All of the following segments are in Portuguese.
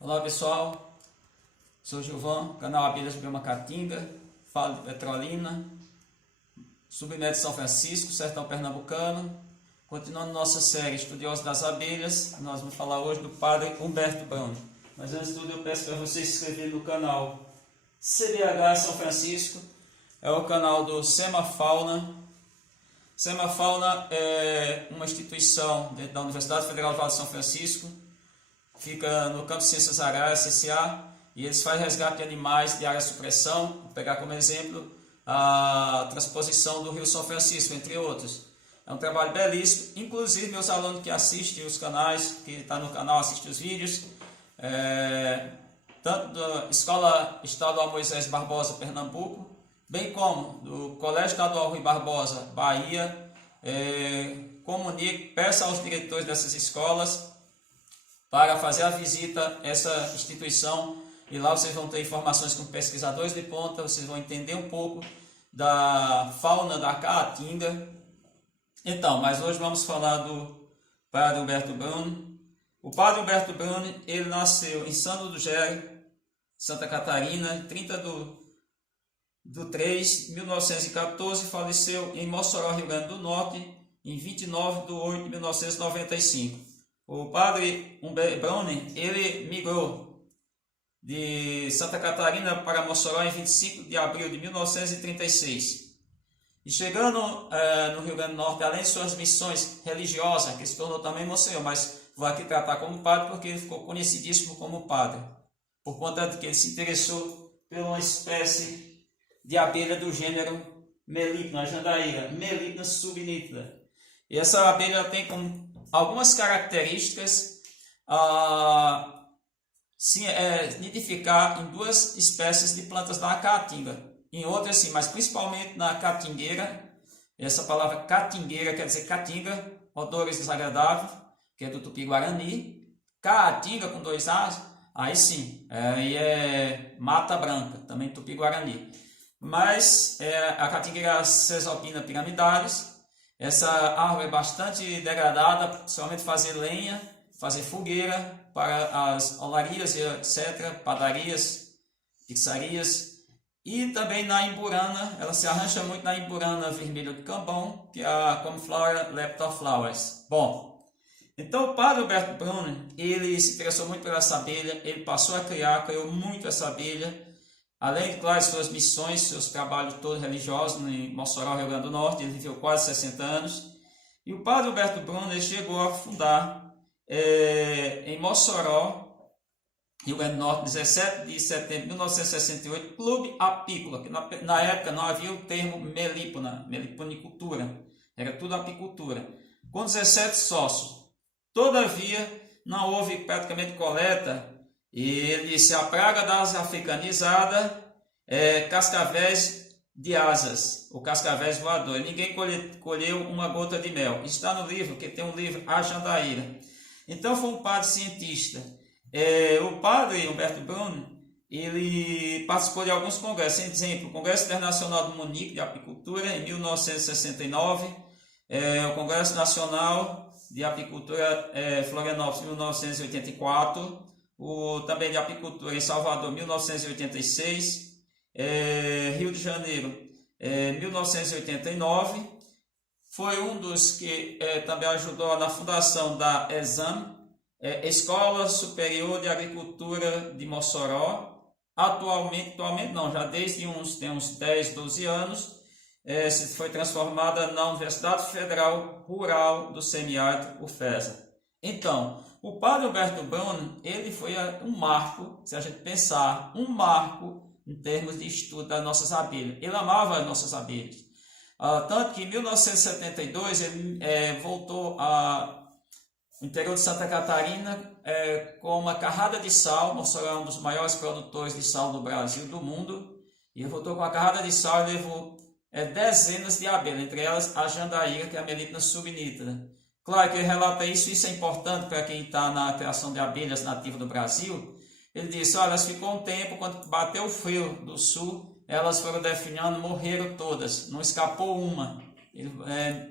Olá pessoal, sou Gilvan, canal Abelhas de Bioma Caatinga, falo de Petrolina, submédio São Francisco, sertão pernambucano. Continuando nossa série Estudiosos das Abelhas, nós vamos falar hoje do padre Humberto Browne. Mas antes de tudo eu peço para você se inscrever no canal CBH São Francisco, é o canal do Semafauna. Semafauna é uma instituição dentro da Universidade Federal do Vale de São Francisco, fica no Campo de Ciências Agrárias, CCA, e eles fazem resgate de animais de área de supressão. Vou pegar como exemplo a transposição do Rio São Francisco, entre outros. É um trabalho belíssimo, inclusive meus alunos que assistem os canais, que estão no canal, assistem os vídeos, tanto da Escola Estadual Moisés Barbosa, Pernambuco, bem como do Colégio Estadual Rui Barbosa, Bahia. Comunico, peço aos diretores dessas escolas para fazer a visita a essa instituição, e lá vocês vão ter informações com pesquisadores de ponta, vocês vão entender um pouco da fauna da Caatinga. Então, mas hoje vamos falar do padre Humberto Browne. O padre Humberto Browne, ele nasceu em São do Gério, Santa Catarina, 30 de 3 de 1914, e faleceu em Mossoró, Rio Grande do Norte, em 29 de 8 de 1995. O padre Humberto Browne, ele migrou de Santa Catarina para Mossoró em 25 de abril de 1936. E chegando no Rio Grande do Norte, além de suas missões religiosas, que se tornou também monsenhor, mas vou aqui tratar como padre porque ele ficou conhecidíssimo como padre, por conta de que ele se interessou por uma espécie de abelha do gênero Melipna, a jandaíra, Melipna subnítida. E essa abelha tem como algumas características nidificar em duas espécies de plantas da caatinga. Em outras sim, mas principalmente na caatingueira. Essa palavra caatingueira quer dizer caatinga, odores desagradáveis, que é do Tupi-Guarani. Caatinga com dois A's, aí sim, aí é mata branca, também Tupi-Guarani. Mas a caatingueira Caesalpina piramidalis. Essa árvore é bastante degradada, somente fazer lenha, fazer fogueira para as olarias e etc., padarias, pizzarias. E também na imburana, ela se arranja muito na imburana vermelha do cambão, que é a Comiflora leptoflowers. Bom, então o padre Humberto Browne, ele se interessou muito por essa abelha, ele passou a criou muito essa abelha. Além de, claro, suas missões, seus trabalhos todos religiosos em Mossoró, Rio Grande do Norte, ele viveu quase 60 anos. E o padre Humberto Browne chegou a fundar em Mossoró, Rio Grande do Norte, 17 de setembro de 1968, Clube Apícola, que na época não havia o termo meliponicultura, era tudo apicultura, com 17 sócios. Todavia, não houve praticamente coleta. E ele disse: a praga da asa africanizada cascavéis de asas, o cascavéis voador. Ninguém colheu uma gota de mel. Está no livro, que tem um livro, A Jandaíra. Então foi um padre cientista. O padre Humberto Browne, ele participou de alguns congressos. Por exemplo, o Congresso Internacional de Munique de Apicultura, em 1969. O Congresso Nacional de Apicultura Florianópolis, em 1984. Também de apicultura em Salvador, 1986, Rio de Janeiro, 1989, foi um dos que também ajudou na fundação da ESAM, Escola Superior de Agricultura de Mossoró. Atualmente não, já desde tem uns 10, 12 anos, foi transformada na Universidade Federal Rural do Semiárido, UFESA. Então, o padre Humberto Browne, ele foi um marco, se a gente pensar, um marco em termos de estudo das nossas abelhas. Ele amava as nossas abelhas. Tanto que em 1972 ele voltou ao interior de Santa Catarina com uma carrada de sal. Mossoró é um dos maiores produtores de sal do Brasil e do mundo. E ele voltou com a carrada de sal e levou dezenas de abelhas, entre elas a jandaíra, que é a Melipna subnítida. Claro que ele relata isso é importante para quem está na criação de abelhas nativas do Brasil. Ele disse: olha, elas ficou um tempo, quando bateu o frio do sul, elas foram definhando, morreram todas, não escapou uma.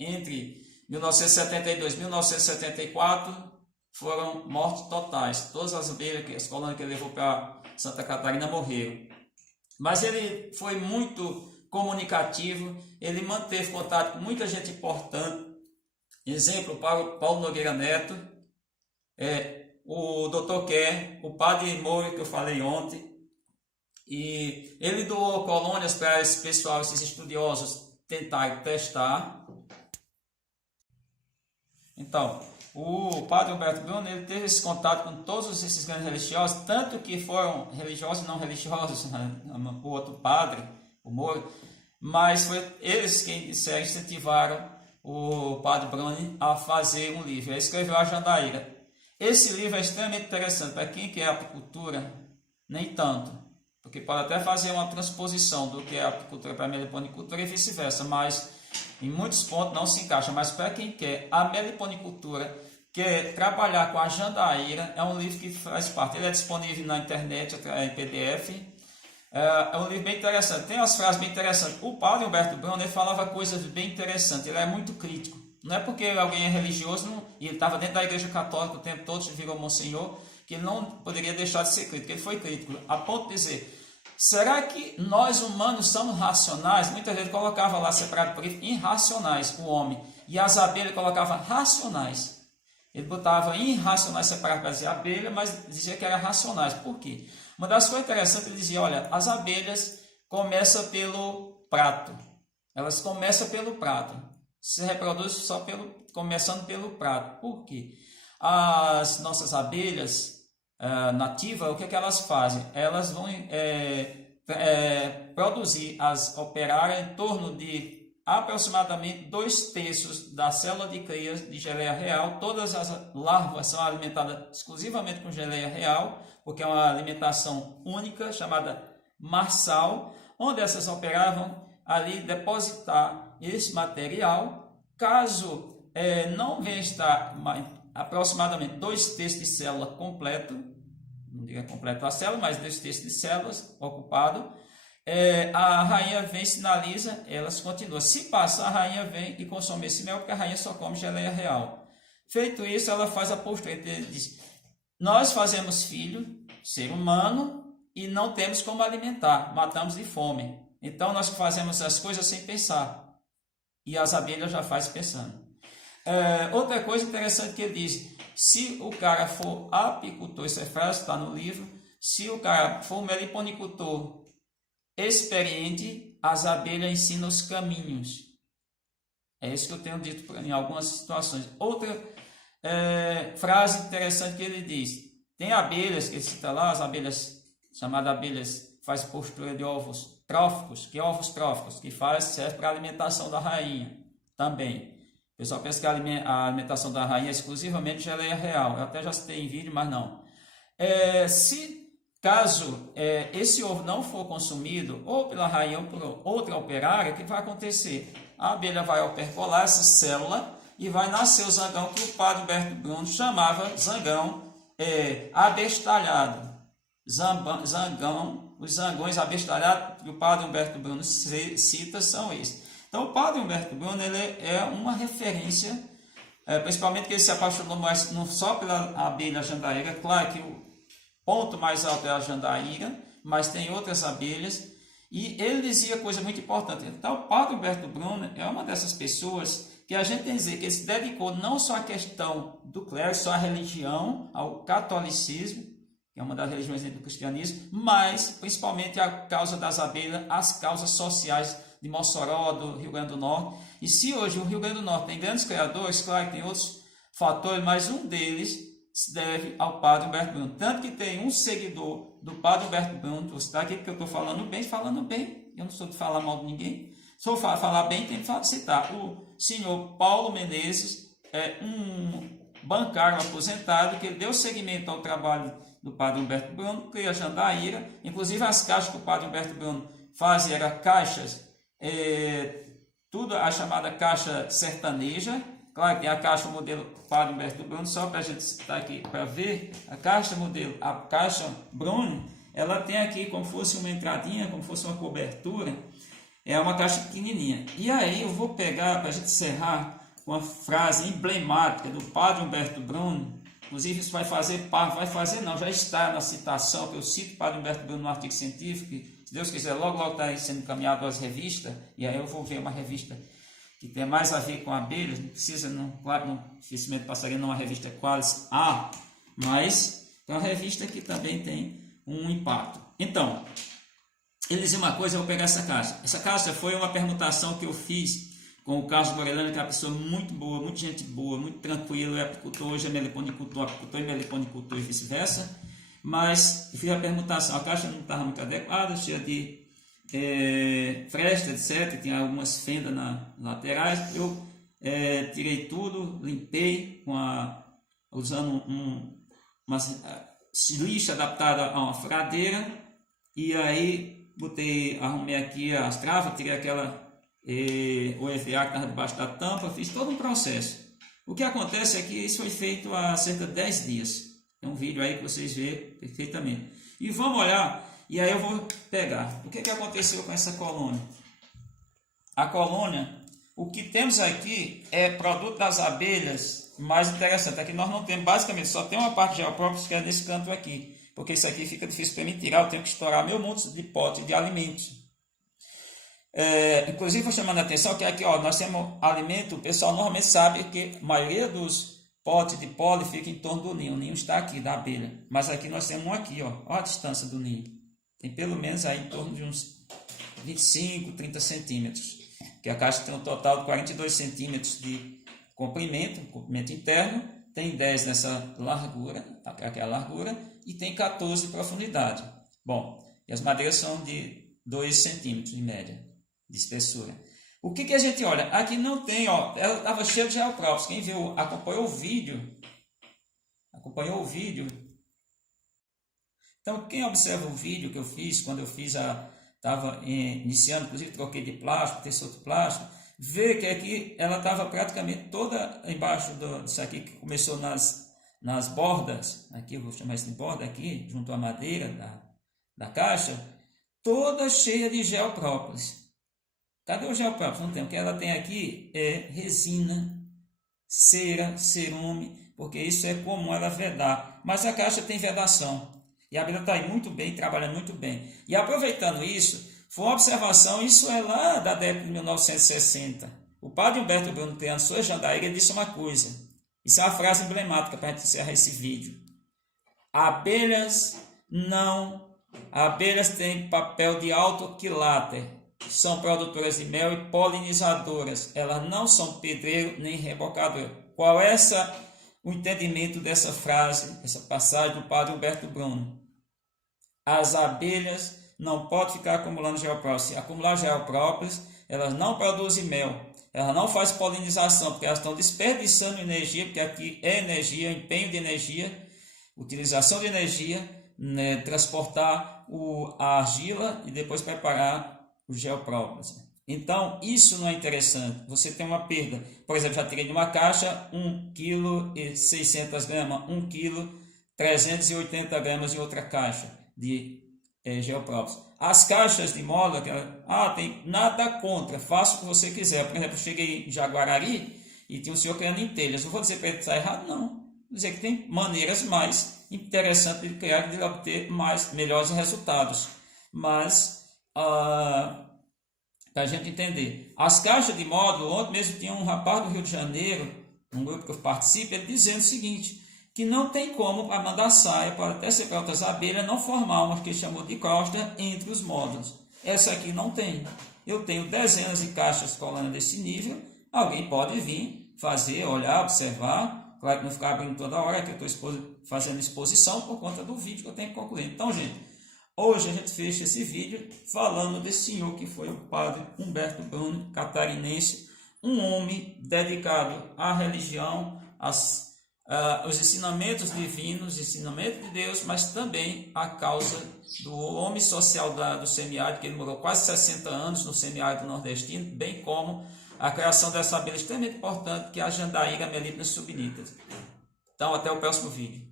Entre 1972 e 1974, foram mortes totais. Todas as abelhas, as colônias que ele levou para Santa Catarina morreram. Mas ele foi muito comunicativo, ele manteve contato com muita gente importante. Exemplo, Paulo Nogueira Neto, o Dr. Kerr, o Padre Moura, que eu falei ontem. E ele doou colônias para esse pessoal, esses estudiosos, tentarem testar. Então, o Padre Humberto Bruno, ele teve esse contato com todos esses grandes religiosos, tanto que foram religiosos e não religiosos, o outro padre, o Moura, mas foi eles quem incentivaram o Padre Bruno a fazer um livro. Ele escreveu A Jandaíra. Esse livro é extremamente interessante para quem quer apicultura, nem tanto, porque pode até fazer uma transposição do que é apicultura para a meliponicultura e vice-versa, mas em muitos pontos não se encaixa. Mas para quem quer a meliponicultura, quer trabalhar com a jandaíra, é um livro que faz parte. Ele é disponível na internet em PDF. É um livro bem interessante. Tem umas frases bem interessantes. O Padre Humberto Bruno, ele falava coisas bem interessantes. Ele é muito crítico. Não é porque alguém é religioso e ele estava dentro da Igreja Católica o tempo todo, virou Monsenhor, que ele não poderia deixar de ser crítico. Ele foi crítico, a ponto de dizer: será que nós humanos somos racionais? Muitas vezes colocava lá separado por irracionais, o homem, e as abelhas colocava racionais. Ele botava irracionais separado para dizer abelha, mas dizia que era racionais. Por quê? Uma das coisas interessantes, ele dizia: olha, as abelhas começam pelo prato. Elas começam pelo prato. Se reproduzem só começando pelo prato. Por quê? As nossas abelhas nativas, o que elas fazem? Elas vão produzir as operárias em torno de aproximadamente 2/3 da célula de crias de geleia real. Todas as larvas são alimentadas exclusivamente com geleia real, porque é uma alimentação única, chamada marsal, onde essas operárias vão ali depositar esse material. Caso não venha estar aproximadamente 2/3 de célula completo, não diga completo a célula, mas 2/3 de células ocupado, a rainha vem, sinaliza, elas continuam. Se passa, a rainha vem e consome esse mel, porque a rainha só come geleia real. Feito isso, ela faz a postura, ele diz: nós fazemos filho, ser humano, e não temos como alimentar, matamos de fome. Então nós fazemos as coisas sem pensar, e as abelhas já fazem pensando. Outra coisa interessante que ele diz: se o cara for apicultor, essa frase está no livro, se o cara for um meliponicultor experiente, as abelhas ensinam os caminhos. É isso que eu tenho dito em algumas situações. Outra frase interessante que ele diz: tem abelhas, que ele cita lá, as abelhas chamadas abelhas faz postura de ovos tróficos, que serve para a alimentação da rainha também. O pessoal pensa que a alimentação da rainha é exclusivamente geleia real. Eu até já citei em vídeo, mas não. Caso esse ovo não for consumido, ou pela rainha ou por outra operária, o que vai acontecer? A abelha vai opercular essa célula e vai nascer o zangão, que o Padre Humberto Bruno chamava zangão abestalhado. Os zangões abestalhados que o Padre Humberto Bruno cita são esses. Então, o Padre Humberto Bruno, ele é uma referência, principalmente que ele se apaixonou mais não só pela abelha jandaíra. Claro que o ponto mais alto é a jandaíra, mas tem outras abelhas. E ele dizia coisa muito importante. Então, o Padre Humberto Bruno é uma dessas pessoas que a gente tem que dizer que ele se dedicou não só à questão do clero, só à religião, ao catolicismo, que é uma das religiões do cristianismo, mas principalmente a causa das abelhas, as causas sociais de Mossoró, do Rio Grande do Norte. E se hoje o Rio Grande do Norte tem grandes criadores, claro que tem outros fatores, mas um deles se deve ao Padre Humberto Bruno. Tanto que tem um seguidor do Padre Humberto Bruno, você está aqui porque eu estou falando bem, eu não sou de falar mal de ninguém, se eu falar bem, tem que citar. O senhor Paulo Menezes é um bancário aposentado, que ele deu seguimento ao trabalho do Padre Humberto Bruno, cria a jandaíra, inclusive as caixas que o Padre Humberto Bruno fazia eram caixas, tudo a chamada caixa sertaneja. Claro que tem a caixa modelo Padre Humberto Bruno, só para a gente citar aqui para ver, a caixa modelo, a caixa Bruno, ela tem aqui como fosse uma entradinha, como fosse uma cobertura, é uma caixa pequenininha. E aí eu vou pegar, para a gente encerrar, uma frase emblemática do Padre Humberto Bruno, inclusive isso vai fazer parte, vai fazer não, já está na citação que eu cito para o Humberto Bruno no artigo científico, que, se Deus quiser, logo está sendo encaminhado às revistas, e aí eu vou ver uma revista que tem mais a ver com abelhas, não precisa, não, claro, não, dificilmente passaria numa revista Qualis A, mas é uma revista que também tem um impacto. Então, ele dizia uma coisa, eu vou pegar essa caixa. Essa caixa foi uma permutação que eu fiz com o Carlos Borelano, que é uma pessoa muito boa, muito gente boa, muito tranquilo, é apicultor, hoje é meliponicultor, apicultor e meliponicultor e vice-versa. Mas eu fiz a permutação, a caixa não estava muito adequada, cheia de fresta, etc. Tinha algumas fendas nas laterais. Eu tirei tudo, limpei usando uma lixa adaptada a uma furadeira. E aí arrumei aqui as travas, tirei o EVA que estava debaixo da tampa, fiz todo um processo. O que acontece é que isso foi feito há cerca de 10 dias. Tem um vídeo aí que vocês veem perfeitamente. E vamos olhar, e aí eu vou pegar. O que aconteceu com essa colônia? A colônia, o que temos aqui é produto das abelhas mais interessante. Aqui nós não temos, basicamente, só tem uma parte de geoprópolis que é nesse canto aqui. Porque isso aqui fica difícil para mim tirar, eu tenho que estourar meu monte de pote de alimentos. Inclusive, vou chamando a atenção que aqui nós temos alimento, o pessoal normalmente sabe que a maioria dos potes de pólen fica em torno do ninho. O ninho está aqui, da abelha. Mas aqui nós temos um aqui, ó a distância do ninho. Tem pelo menos aí em torno de uns 25, 30 centímetros. Que a caixa tem um total de 42 centímetros de comprimento interno. Tem 10 nessa largura, aqui é a largura, e tem 14 de profundidade. Bom, e as madeiras são de 2 centímetros em média de espessura. O que a gente olha? Aqui não tem, ela estava cheia de geoprópolis. Quem viu, acompanhou o vídeo. Então, quem observa o vídeo que eu fiz, quando eu fiz estava iniciando, inclusive troquei de plástico, teci outro plástico, vê que aqui ela estava praticamente toda embaixo disso aqui, que começou nas bordas, aqui eu vou chamar isso de borda aqui, junto à madeira da caixa, toda cheia de geoprópolis. Cadê o geoprópolis? Não tem. O que ela tem aqui é resina, cera, cerume, porque isso é comum ela vedar. Mas a caixa tem vedação. E a abelha está aí muito bem, trabalhando muito bem. E aproveitando isso, foi uma observação, isso é lá da década de 1960. O padre Humberto Bruno, criando sua jandaíra, ele disse uma coisa. Isso é uma frase emblemática para a gente encerrar esse vídeo. Abelhas têm papel de autoquiláter. São produtoras de mel e polinizadoras. Elas não são pedreiro nem rebocador. Qual é o entendimento dessa frase, essa passagem do padre Humberto Bruno? As abelhas não podem ficar acumulando geoprópolis. Se acumular geoprópolis, elas não produzem mel. Elas não fazem polinização, porque elas estão desperdiçando energia, porque aqui é energia, empenho de energia, utilização de energia, né, transportar a argila e depois preparar o geoprópolis. Então, isso não é interessante. Você tem uma perda. Por exemplo, já tirei de uma caixa 1,6 kg, 1 kg 380 gramas em outra caixa de geoprópolis. As caixas de mola, tem nada contra, faça o que você quiser. Por exemplo, eu cheguei em Jaguarari e tinha um senhor criando em telhas. Não vou dizer para ele que está errado, não. Vou dizer que tem maneiras mais interessantes de criar, de obter melhores resultados. Mas para a gente entender, as caixas de módulo, ontem mesmo tinha um rapaz do Rio de Janeiro, um grupo que eu participo, ele dizendo o seguinte, que não tem como, para mandar saia, pode até ser para outras abelhas, não formar uma que chamou de crosta entre os módulos. Essa aqui não tem. Eu tenho dezenas de caixas colando desse nível, alguém pode vir, fazer, olhar, observar, claro que não ficar abrindo toda hora, que eu estou fazendo exposição por conta do vídeo que eu tenho que concluir. Então, gente, hoje a gente fecha esse vídeo falando desse senhor que foi o padre Humberto Bruno, catarinense, um homem dedicado à religião, aos ensinamentos divinos, ensinamento de Deus, mas também à causa do homem social do semiárido, que ele morou quase 60 anos no semiárido nordestino, bem como a criação dessa abelha extremamente importante, que é a jandaíra melipna subnita. Então, até o próximo vídeo.